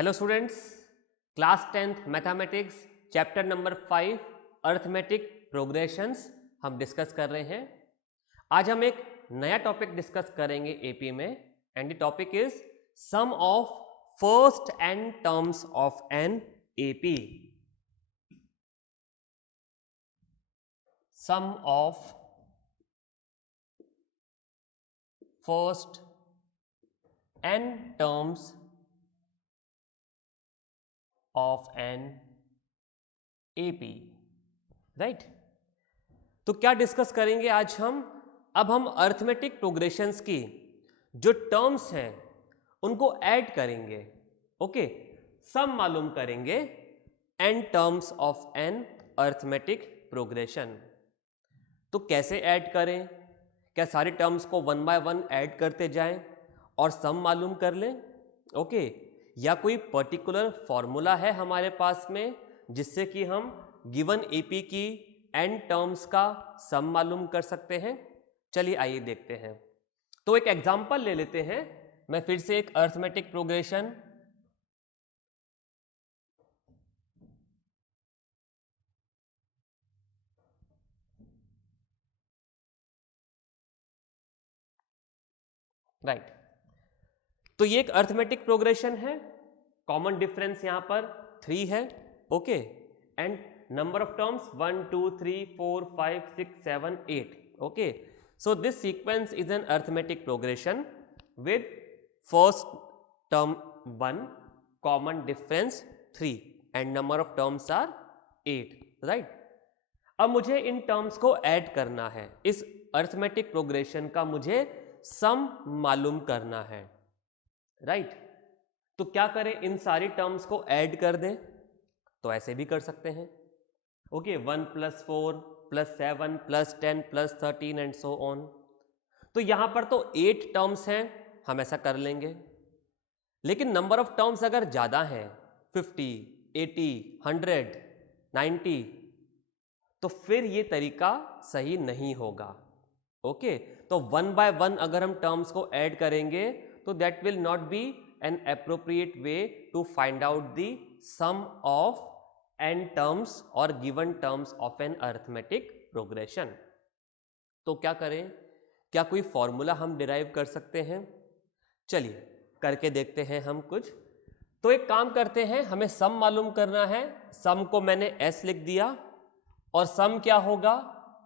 Hello students, class 10th mathematics chapter number 5 arithmetic progressions हम discuss कर रहे हैं। आज हम एक नया टॉपिक डिस्कस करेंगे एपी में and the topic is sum of first n terms of an AP. Sum of first n terms of an AP, right. तो क्या डिस्कस करेंगे आज हम? अब हम अर्थमेटिक प्रोग्रेशंस की जो टर्म्स हैं उनको ऐड करेंगे। ओके, सम मालूम करेंगे n terms of an arithmetic progression. तो कैसे ऐड करें? क्या सारे टर्म्स को वन बाय वन ऐड करते जाएं और सम मालूम कर लें? ओके, या कोई पर्टिकुलर फॉर्मूला है हमारे पास में जिससे कि हम गिवन एपी की n टर्म्स का सम मालूम कर सकते हैं? चलिए आइए देखते हैं। तो एक एग्जांपल ले लेते हैं। मैं फिर से एक अर्थमेटिक प्रोग्रेशन राइट। तो ये एक अर्थमेटिक प्रोग्रेशन है। कॉमन डिफरेंस यहां पर 3 है। Okay, and number of terms 1 2 3 4 5 6 7 8। Okay, so this sequence is an arithmetic progression with first term 1, common difference 3 and number of terms are 8, right? अब मुझे in terms को ऐड करना है। इस अर्थमेटिक प्रोग्रेशन का मुझे सम मालूम करना है, राइट। तो क्या करें? इन सारी टर्म्स को ऐड कर दें। तो ऐसे भी कर सकते हैं। Okay, 1 + 4 + 7 + 10 + 13 and so on. तो यहां पर तो 8 टर्म्स हैं, हम ऐसा कर लेंगे। लेकिन नंबर ऑफ टर्म्स अगर ज्यादा है 50, 80, 100, 90, तो फिर ये तरीका सही नहीं होगा। ओके, तो वन बाय वन अगर हम टर्म्स को ऐड करेंगे तो that will not be an appropriate way to find out the sum of n terms और given terms of an arithmetic progression. तो क्या करें? क्या कोई फॉर्मूला हम डिराइव कर सकते हैं? चलिए करके देखते हैं हम कुछ। तो एक काम करते हैं, हमें सम मालूम करना है। सम को मैंने s लिख दिया और सम क्या होगा?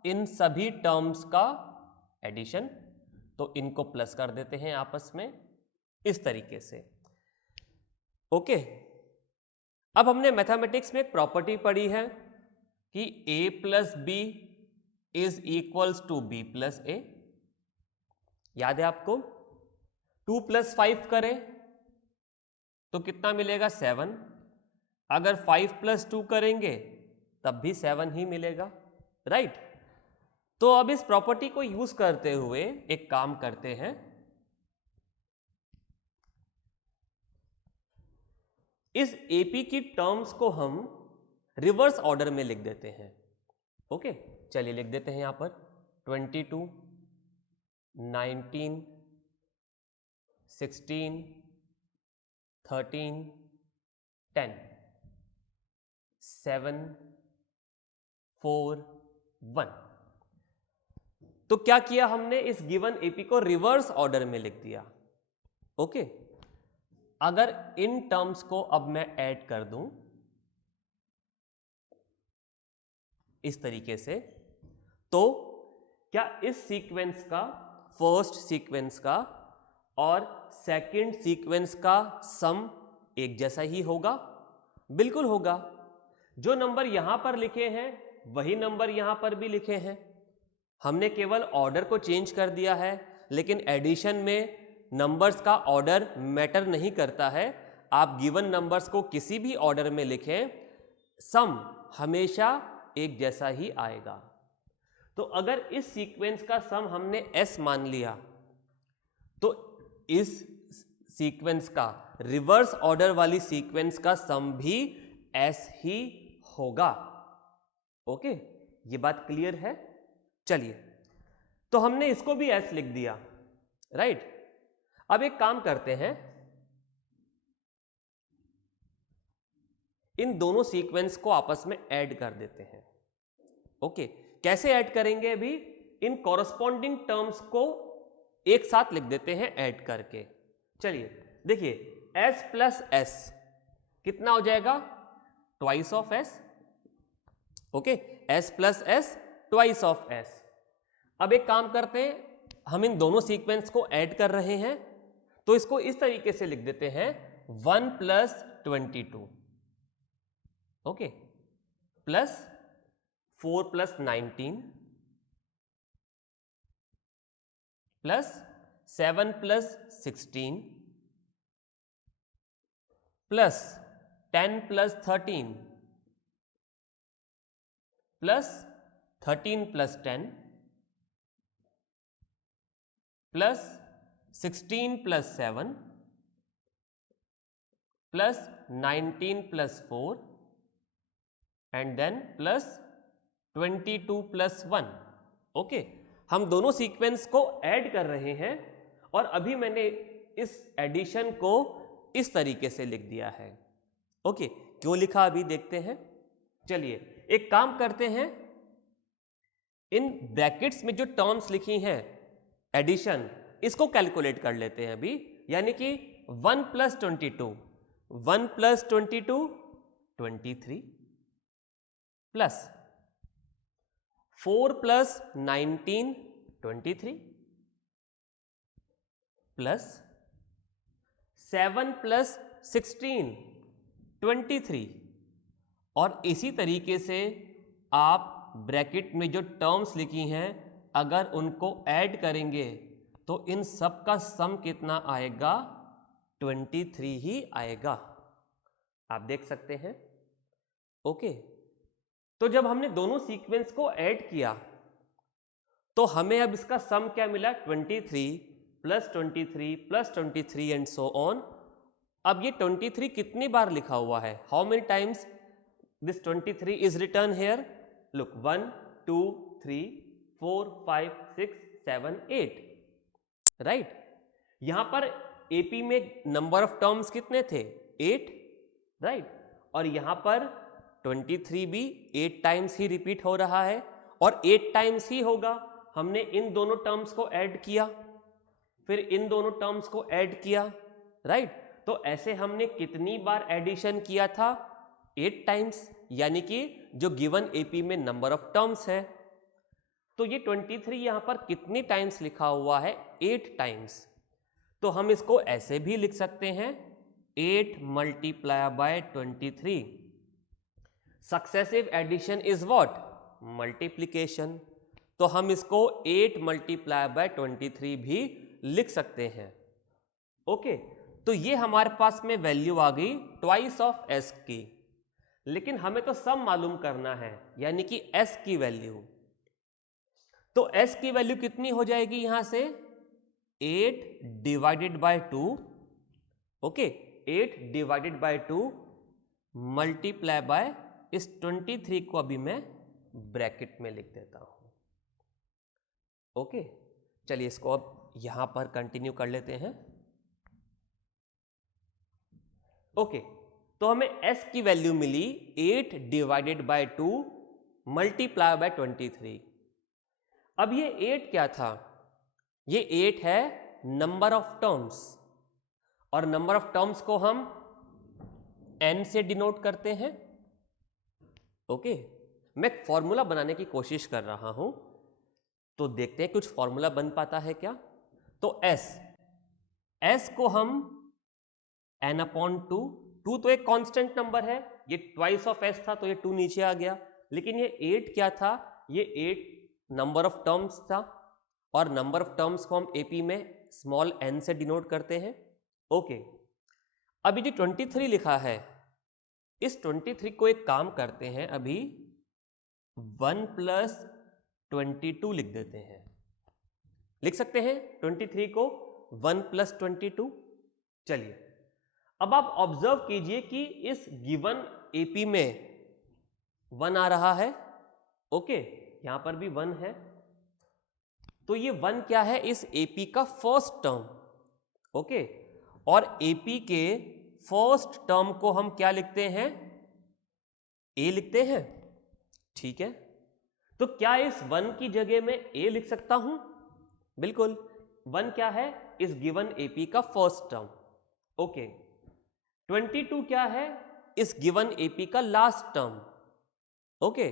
इन सभी टर्म्स का एडिशन। तो इनको प्लस कर देते हैं आपस में इस तरीके से। ओके, अब हमने मैथमेटिक्स में एक प्रॉपर्टी पढ़ी है कि a + b is equals to b + a। याद है आपको? 2 + 5 करें तो कितना मिलेगा? 7। अगर 5 + 2 करेंगे तब भी 7 ही मिलेगा, राइट। तो अब इस प्रॉपर्टी को यूज करते हुए एक काम करते हैं। इस एपी की टर्म्स को हम रिवर्स ऑर्डर में लिख देते हैं। ओके, चलिए लिख देते हैं यहां पर 22, 19, 16, 13, 10, 7, 4, 1। तो क्या किया हमने? इस गिवन एपी को रिवर्स ऑर्डर में लिख दिया। ओके, अगर इन टर्म्स को अब मैं ऐड कर दूं इस तरीके से, तो क्या इस सीक्वेंस का, फर्स्ट सीक्वेंस का और सेकंड सीक्वेंस का सम एक जैसा ही होगा? बिल्कुल होगा। जो नंबर यहां पर लिखे हैं वही नंबर यहां पर भी लिखे हैं। हमने केवल ऑर्डर को चेंज कर दिया है, लेकिन एडिशन में नंबर्स का ऑर्डर मैटर नहीं करता है। आप गिवन नंबर्स को किसी भी ऑर्डर में लिखें, सम हमेशा एक जैसा ही आएगा। तो अगर इस सीक्वेंस का सम हमने s मान लिया तो इस सीक्वेंस का, रिवर्स ऑर्डर वाली सीक्वेंस का सम भी s ही होगा। ओके, ये बात क्लियर है? चलिए, तो हमने इसको भी s लिख दिया, राइट। अब एक काम करते हैं, इन दोनों सीक्वेंस को आपस में ऐड कर देते हैं। ओके, कैसे ऐड करेंगे? अभी इन कॉरस्पॉन्डिंग टर्म्स को एक साथ लिख देते हैं ऐड करके। चलिए देखिए, s प्लस एस कितना हो जाएगा? Twice of s। Okay, s plus S twice of s। अब एक काम करते हैं, हम इन दोनों सीक्वेंस को ऐड कर रहे हैं तो इसको इस तरीके से लिख देते हैं 1 plus 22, okay, plus 4 plus 19 plus 7 plus 16 plus 10 plus 13 plus 13 plus 10 plus 16 plus 7 plus 19 plus 4 and then plus 22 plus 1। Okay, हम दोनों सीक्वेंस को ऐड कर रहे हैं और अभी मैंने इस एडिशन को इस तरीके से लिख दिया है। ओके, क्यों लिखा अभी देखते हैं। चलिए एक काम करते हैं, इन ब्रैकेट्स में जो टर्म्स लिखी हैं एडिशन, इसको कैलकुलेट कर लेते हैं अभी। यानी कि 1 plus 22, 1 plus 22 23 plus 4 plus 19 23 plus 7 plus 16 23। और इसी तरीके से आप ब्रैकेट में जो टर्म्स लिखी हैं अगर उनको ऐड करेंगे तो इन सब का सम कितना आएगा? 23 ही आएगा। आप देख सकते हैं। ओके, तो जब हमने दोनों सीक्वेंस को ऐड किया तो हमें अब इसका सम क्या मिला? 23 plus 23 plus 23 and so on. अब ये 23 कितनी बार लिखा हुआ है? How many times this 23 is return here? Look, 1 2 3 4 5 6 7 8, right. यहां पर एपी में नंबर ऑफ टर्म्स कितने थे? 8, राइट। और यहां पर 23 भी 8 टाइम्स ही रिपीट हो रहा है और 8 टाइम्स ही होगा। हमने इन दोनों टर्म्स को ऐड किया, फिर इन दोनों टर्म्स को ऐड किया, राइट। तो ऐसे हमने कितनी बार एडिशन किया था? 8 टाइम्स, यानी कि जो गिवन एपी में नंबर ऑफ टर्म्स है। तो ये 23 यहां पर कितनी टाइम्स लिखा हुआ है? 8 टाइम्स। तो हम इसको ऐसे भी लिख सकते हैं, 8 multiply by 23। Successive addition is what? Multiplication. तो हम इसको 8 मल्टीप्लाई बाय 23 भी लिख सकते हैं। ओके, तो ये हमारे पास में वैल्यू आ गई ट्वाइस ऑफ एस की। लेकिन हमें तो सम मालूम करना है, यानी कि एस की वैल्यू। तो एस की वैल्यू कितनी हो जाएगी यहां से? 8 divided by 2, okay, 8 divided by 2 multiply bye इस 23 को अभी मैं ब्रैकेट में लिख देता हूं। ओके, चलिए इसको अब यहां पर कंटिन्यू कर लेते हैं। ओके, तो हमें s की वैल्यू मिली 8 डिवाइडेड बाय 2 मल्टीप्लाई बाय 23। अब ये 8 क्या था? ये 8 है नंबर ऑफ टर्म्स, और नंबर ऑफ टर्म्स को हम n से डिनोट करते हैं। ओके, मैं एक फॉर्मूला बनाने की कोशिश कर रहा हूं, तो देखते हैं कुछ फॉर्मूला बन पाता है क्या। तो s को हम n/2, 2 तो एक कांस्टेंट नंबर है, ये ट्वाइस ऑफ s था तो ये 2 नीचे आ गया। लेकिन ये 8 क्या था? ये 8 नंबर ऑफ टर्म्स था, और नंबर ऑफ टर्म्स को हम एपी में स्मॉल n से डिनोट करते हैं। ओके, अभी जो 23 लिखा है, इस 23 को एक काम करते हैं, अभी 1 प्लस 22 लिख देते हैं। लिख सकते हैं 23 को 1 प्लस 22। चलिए अब आप ऑब्जर्व कीजिए कि इस गिवन एपी में 1 आ रहा है। ओके, यहां पर भी 1 है, तो ये 1 क्या है? इस एपी का फर्स्ट टर्म। ओके, और एपी के फर्स्ट टर्म को हम क्या लिखते हैं? ए लिखते हैं, ठीक है। तो क्या इस 1 की जगह में ए लिख सकता हूं? बिल्कुल। 1 क्या है? इस गिवन एपी का फर्स्ट टर्म, ओके। 22 क्या है? इस गिवन एपी का लास्ट टर्म, ओके।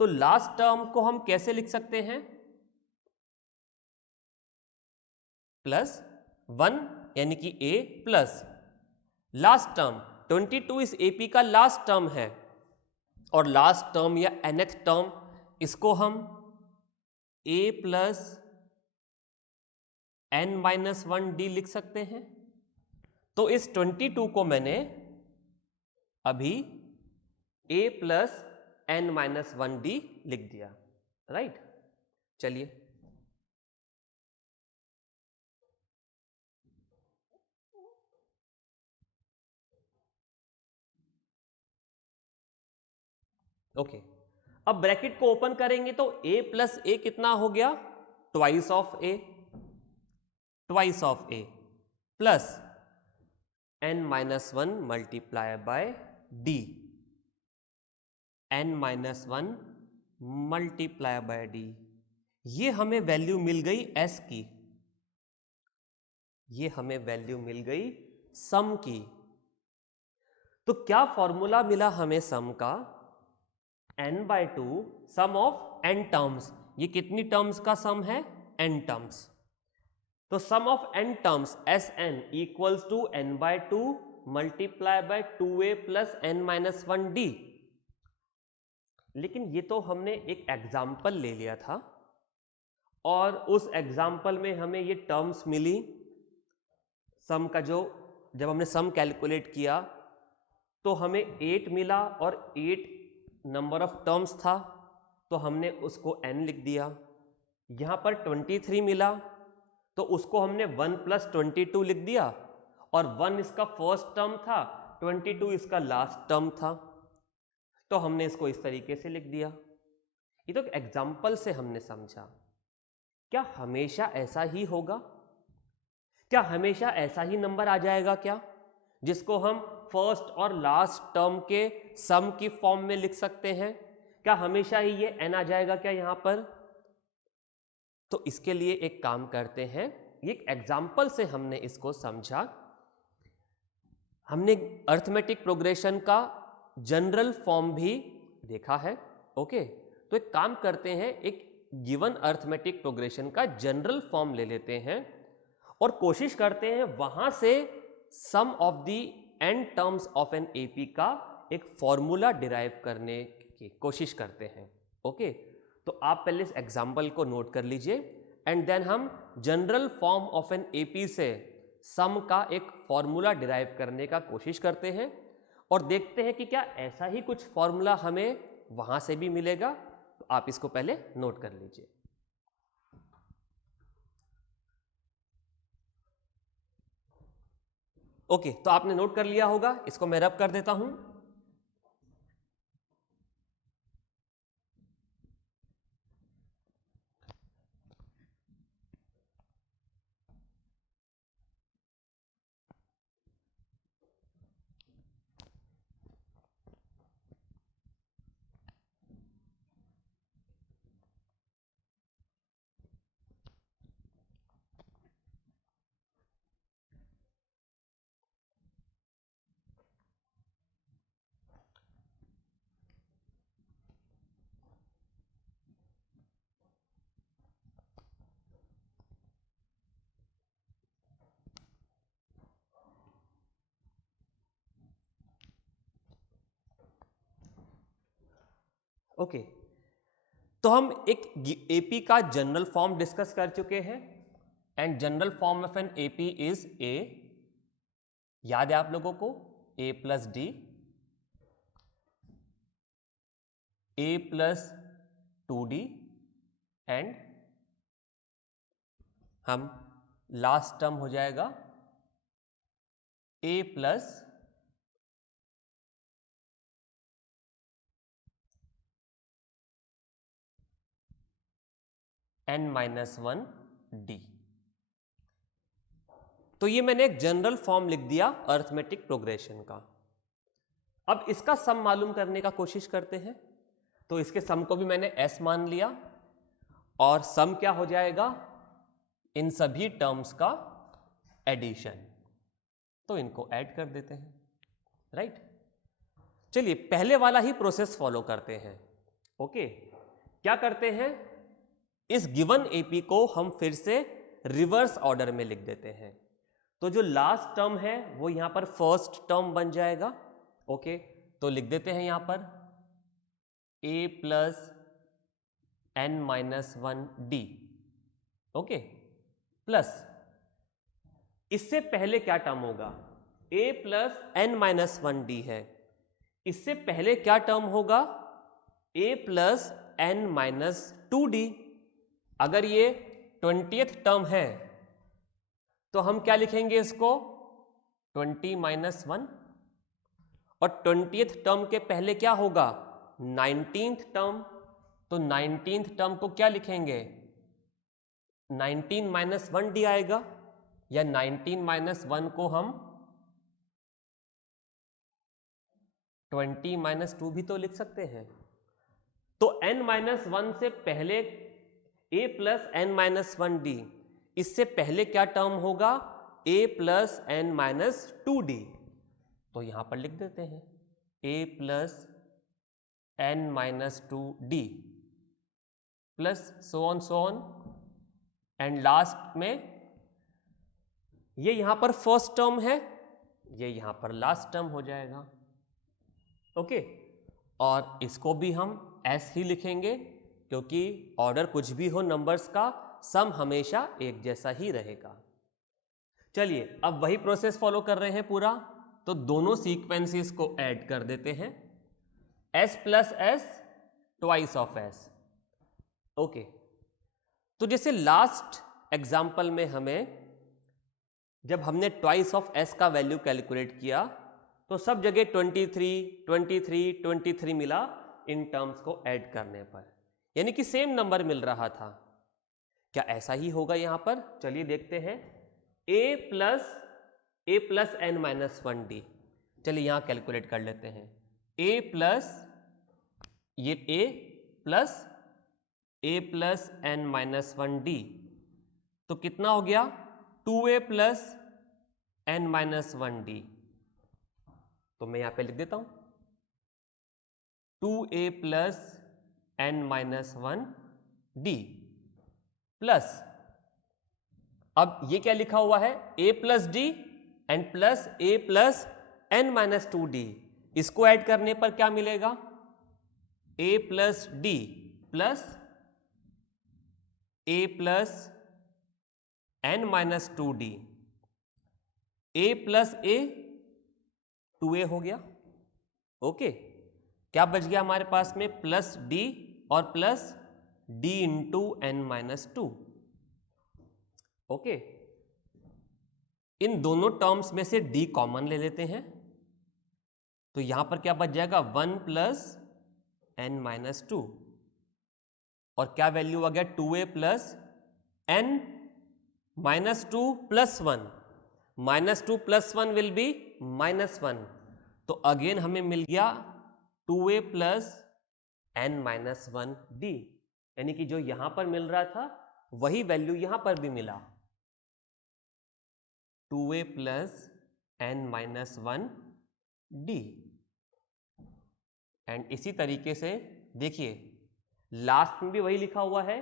तो लास्ट टर्म को हम कैसे लिख सकते हैं? +1 यानी कि ए प्लस लास्ट टर्म 22 इस एपी का लास्ट टर्म है, और लास्ट टर्म या nth टर्म इसको हम a प्लस n-1d लिख सकते हैं। तो इस 22 को मैंने अभी a प्लस n-1d लिख दिया, राइट। चलिए ओके। अब ब्रैकेट को ओपन करेंगे तो a प्लस ए कितना हो गया? Twice of a, twice of a plus n-1 multiply by d, n-1 multiply by d। ये हमें वैल्यू मिल गई s की, ये हमें वैल्यू मिल गई सम की। तो क्या फॉर्मूला मिला हमें सम का? n/2 some of n terms. ये कितनी टर्म्स का सम है? n terms. तो sum of n terms Sn equals to n/2 multiply by 2a plus n-1d। लेकिन ये तो हमने एक एग्जाम्पल ले लिया था, और उस एग्जाम्पल में हमें ये टर्म्स मिली सम का। जो जब हमने सम कैलकुलेट किया तो हमें 8 मिला, और 8 नंबर ऑफ टर्म्स था, तो हमने उसको n लिख दिया। यहाँ पर 23 मिला, तो उसको हमने 1 + 22 लिख दिया, और 1 इसका फर्स्ट टर्म था, 22 इसका लास्ट टर्म था, तो हमने इसको इस तरीके से लिख दिया। ये तो एग्जाम्पल से हमने समझा। क्या हमेशा ऐसा ही होगा? क्या हमेशा ऐसा ही नंबर आ जाएगा क्या, जिसको हम फर्स्ट और लास्ट टर्म के सम की फॉर्म में लिख सकते हैं? क्या हमेशा ही ये n आ जाएगा क्या यहाँ पर? तो इसके लिए एक काम करते हैं, ये एक एग्जाम्पल से हमने इसको समझा। हमने अर्थमेटिक प्रोग्रेशन का जनरल फॉर्म भी देखा है, ओके। तो एक काम करते हैं, एक गिवन अर्थमेटिक प्रोग्रेशन का जनरल फॉर्म ले लेते हैं, और कोशिश करते हैं वहां से sum of the n terms of an AP का एक फॉर्मूला डिराइव करने की कोशिश करते हैं, ओके। तो आप पहले इस एग्जाम्पल को नोट कर लीजिए, एंड देन हम general form of an AP से सम का एक फॉर्मूला डिराइव करने का कोशिश करते हैं, और देखते हैं कि क्या ऐसा ही कुछ फॉर्मूला हमें वहां से भी मिलेगा। तो आप इसको पहले नोट कर लीजिए। ओके, तो आपने नोट कर लिया होगा, इसको मैं रब कर देता हूं। ओके, तो हम एक एपी का जनरल फॉर्म डिस्कस कर चुके हैं, and general form of an AP is a, याद है आप लोगों को, a plus D, a plus 2d, and हम लास्ट टर्म हो जाएगा a प्लस n-1d। तो ये मैंने एक जनरल फॉर्म लिख दिया अर्थमेटिक प्रोग्रेशन का। अब इसका सम मालूम करने का कोशिश करते हैं। तो इसके सम को भी मैंने s मान लिया और सम क्या हो जाएगा, इन सभी टर्म्स का एडिशन। तो इनको ऐड कर देते हैं, राइट। चलिए पहले वाला ही प्रोसेस फॉलो करते हैं। ओके, क्या करते हैं, इस गिवन एपी को हम फिर से रिवर्स ऑर्डर में लिख देते हैं। तो जो लास्ट टर्म है वो यहां पर फर्स्ट टर्म बन जाएगा। ओके, तो लिख देते हैं यहां पर a plus n minus 1d। Okay, plus इससे पहले क्या टर्म होगा, a plus n minus 1d है, इससे पहले क्या टर्म होगा, a plus n minus 2d। अगर ये 20th टर्म है तो हम क्या लिखेंगे इसको, 20 माइनस 1, और 20th टर्म के पहले क्या होगा, 19th टर्म। तो 19th टर्म को क्या लिखेंगे, 19 माइनस 1d आएगा, या 19 माइनस 1 को हम 20 माइनस 2 भी तो लिख सकते हैं। तो n माइनस 1 से पहले a plus n minus 1d, इससे पहले क्या टर्म होगा, a plus n minus 2d। तो यहां पर लिख देते हैं a plus n minus 2d plus so on and last में ये यहां पर फर्स्ट टर्म है, ये यहां पर लास्ट टर्म हो जाएगा। ओके, और इसको भी हम ऐसे ही लिखेंगे क्योंकि ऑर्डर कुछ भी हो नंबर्स का, सम हमेशा एक जैसा ही रहेगा। चलिए अब वही प्रोसेस फॉलो कर रहे हैं पूरा, तो दोनों सीक्वेंसेस को ऐड कर देते हैं, s plus S twice of s। Okay, तो जैसे लास्ट एग्जाम्पल में हमें जब हमने ट्वाइस ऑफ s का वैल्यू कैलकुलेट किया तो सब जगह 23 मिला इन टर्म्स को ऐड करने पर, यानी कि सेम नंबर मिल रहा था। क्या ऐसा ही होगा यहां पर, चलिए देखते हैं। a plus n minus 1d, चलिए यहां कैलकुलेट कर लेते हैं। a plus n minus 1d, तो कितना हो गया, 2a plus n minus 1d। तो मैं यहां पे लिख देता हूं 2a plus n minus 1d plus, अब ये क्या लिखा हुआ है, a plus d and plus a plus n minus 2d। इसको ऐड करने पर क्या मिलेगा, a plus d plus a plus n minus 2d, a plus a 2a हो गया। ओके, क्या बच गया हमारे पास में, प्लस d और plus d into n minus 2। Okay, इन दोनों टर्म्स में से d कॉमन ले लेते हैं, तो यहां पर क्या बच जाएगा, 1 प्लस एन माइनस 2, और क्या वैल्यू आ गया, 2a plus n minus 2 plus 1, minus 2 plus 1 will be minus 1। तो अगेन हमें मिल गया 2a plus n minus 1d, यानी कि जो यहां पर मिल रहा था वही वैल्यू यहां पर भी मिला, 2a plus n minus 1d। And इसी तरीके से देखिए लास्ट में भी वही लिखा हुआ है,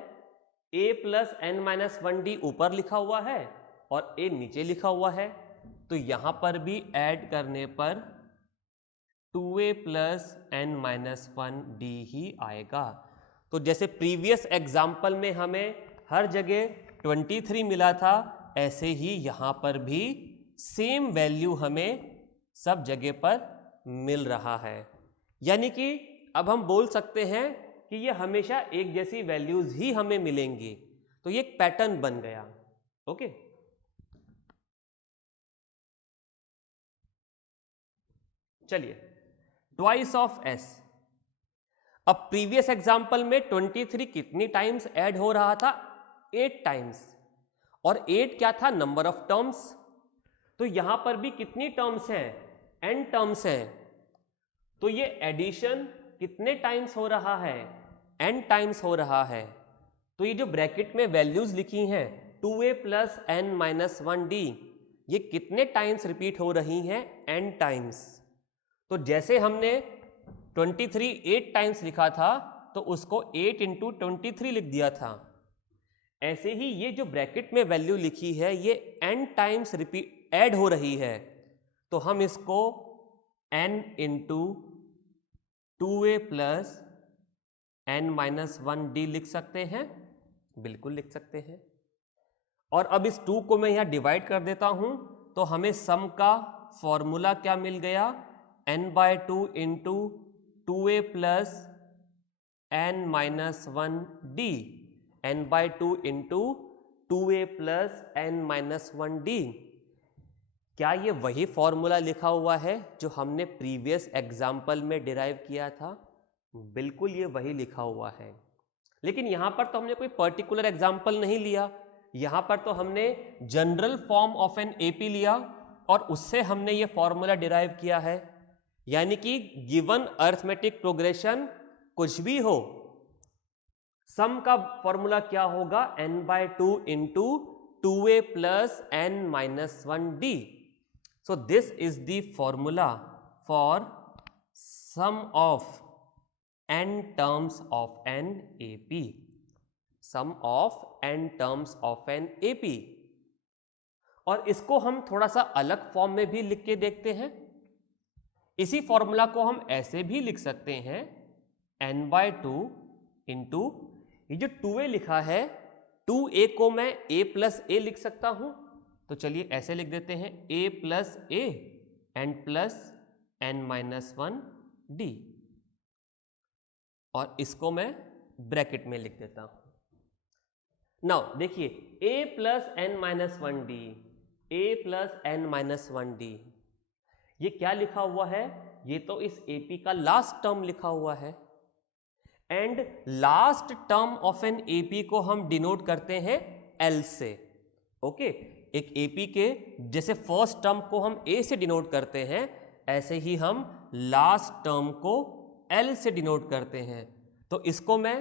a plus n minus 1d ऊपर लिखा हुआ है और a नीचे लिखा हुआ है, तो यहां पर भी ऐड करने पर 2a plus n minus 1d ही आएगा। तो जैसे प्रीवियस एग्जाम्पल में हमें हर जगह 23 मिला था, ऐसे ही यहां पर भी सेम वैल्यू हमें सब जगह पर मिल रहा है, यानी कि अब हम बोल सकते हैं कि ये हमेशा एक जैसी वैल्यूज ही हमें मिलेंगी। तो ये एक पैटर्न बन गया। ओके, चलिए ट्वाइस ऑफ s। अब प्रीवियस एग्जाम्पल में 23 कितनी टाइम्स ऐड हो रहा था, 8 टाइम्स, और 8 क्या था, नंबर ऑफ टर्म्स। तो यहां पर भी कितनी टर्म्स हैं, n टर्म्स हैं, तो ये एडिशन कितने टाइम्स हो रहा है, n टाइम्स हो रहा है। तो ये जो ब्रैकेट में वैल्यूज लिखी हैं 2a plus n minus 1d, ये कितने टाइम्स रिपीट हो रही हैं, n टाइम्स। तो जैसे हमने 23 8 टाइम्स लिखा था तो उसको 8 इंटू 23 लिख दिया था, ऐसे ही ये जो ब्रैकेट में वैल्यू लिखी है ये n टाइम्स रिपीट ऐड हो रही है, तो हम इसको n into 2a plus n minus 1d लिख सकते हैं, बिल्कुल लिख सकते हैं। और अब इस 2 को मैं यहाँ डिवाइड कर देता हूं तो हमें सम का फॉर्मूला क्या मिल गया, n/2 into 2a plus n minus 1d, n/2 into 2a plus n minus 1d। क्या ये वही फॉर्मूला लिखा हुआ है जो हमने प्रीवियस एग्जाम्पल में डिराइव किया था? बिल्कुल ये वही लिखा हुआ है, लेकिन यहाँ पर तो हमने कोई पर्टिकुलर एग्जाम्पल नहीं लिया, यहाँ पर तो हमने general form of an AP लिया और उससे हमने ये फॉर्मूला डिराइव किया है। यानी कि गिवन अर्थमेटिक प्रोग्रेशन कुछ भी हो, सम का फॉर्मूला क्या होगा, n/2 into 2a plus n minus 1d। So this is the formula for sum of n terms of an AP, sum of n terms of an AP। और इसको हम थोड़ा सा अलग फॉर्म में भी लिख के देखते हैं। इसी फॉर्मूला को हम ऐसे भी लिख सकते हैं, n/2 इंटू ये जो 2a लिखा है 2a को मैं a प्लस a लिख सकता हूं, तो चलिए ऐसे लिख देते हैं a plus a n plus n minus 1d, और इसको मैं ब्रैकेट में लिख देता हूं। नाउ देखिए a plus n minus 1d, a plus n minus 1d, ये क्या लिखा हुआ है, ये तो इस AP का लास्ट टर्म लिखा हुआ है। And last term of an AP को हम डिनोट करते हैं L से। ओके, एक AP के जैसे फर्स्ट टर्म को हम A से डिनोट करते हैं, ऐसे ही हम लास्ट टर्म को L से डिनोट करते हैं। तो इसको मैं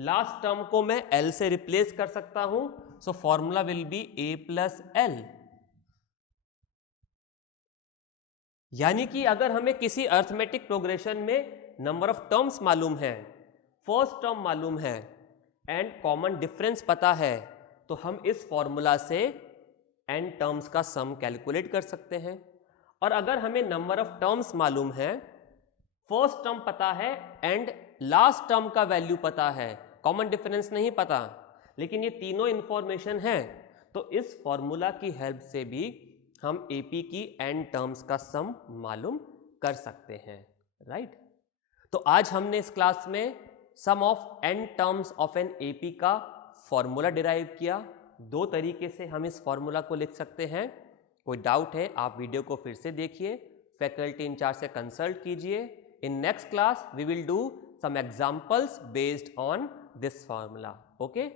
लास्ट टर्म को मैं L से रिप्लेस कर सकता हूं, so formula will be A plus L। यानी कि अगर हमें किसी अर्थमेटिक प्रोग्रेशन में नंबर ऑफ टर्म्स मालूम है, फर्स्ट टर्म मालूम है एंड कॉमन डिफरेंस पता है, तो हम इस फॉर्मूला से n टर्म्स का सम कैलकुलेट कर सकते हैं। और अगर हमें नंबर ऑफ टर्म्स मालूम है, फर्स्ट टर्म पता है एंड लास्ट टर्म का वैल्यू पता है, कॉमन डिफरेंस नहीं पता, लेकिन ये तीनों इंफॉर्मेशन है, तो इस फॉर्मूला की हेल्प से भी हम AP की n टर्म्स का सम मालूम कर सकते हैं, राइट। तो आज हमने इस क्लास में sum of n terms of an AP का फॉर्मूला डिराइव किया। दो तरीके से हम इस फॉर्मूला को लिख सकते हैं। कोई डाउट है आप वीडियो को फिर से देखिए, फैकल्टी इंचार्ज से कंसल्ट कीजिए। In next class we will do some examples based on this formula. Okay.